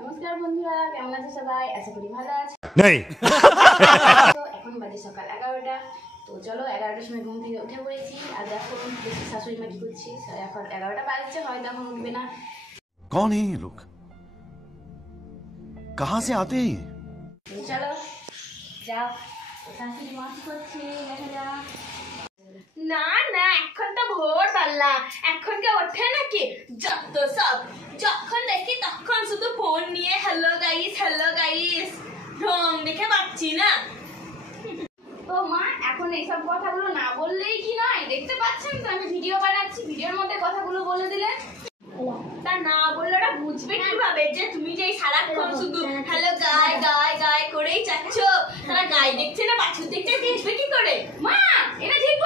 নমস্কার বন্ধুরা, কেমন আছো সবাই? আশা করি ভালো আছো। তো এখন বাজে সকাল 11টা। তো চলো 11টার সময় ঘুম থেকে উঠে পড়েছি। আর দেখো দেখি শাশুড়ি মা কি করছি। এখন 11টা বাজছে, হয়তো এখন উঠবে না। कौन है ये लोग? कहाँ से आते हैं? তো চলো যাও, শাশুড়ি মা কি করছে দেখা যাক। না না, এখন তো ভোরবেলা, এখন কে ওঠে নাকি? যত সব যখন দেখি তখন শুধু ফোন নিয়ে হ্যালো গাইস ঢং দেখে পাচ্ছি না। তো মা এখন এইসব কথাগুলো না বললেই কি নয়? দেখতে পাচ্ছেন তো আমি ভিডিও বানাচ্ছি, ভিডিওর মধ্যে কথাগুলো বলে দিলে। তা না বললে ওরা বুঝবে কিভাবে যে তুমি যে সারাক্ষণ শুধু হ্যালো গাই করেই চাচ্ছ? তারা গাই দেখছে না বাছুর দেখছে, দেখবে কি করে? মা এটা ঠিক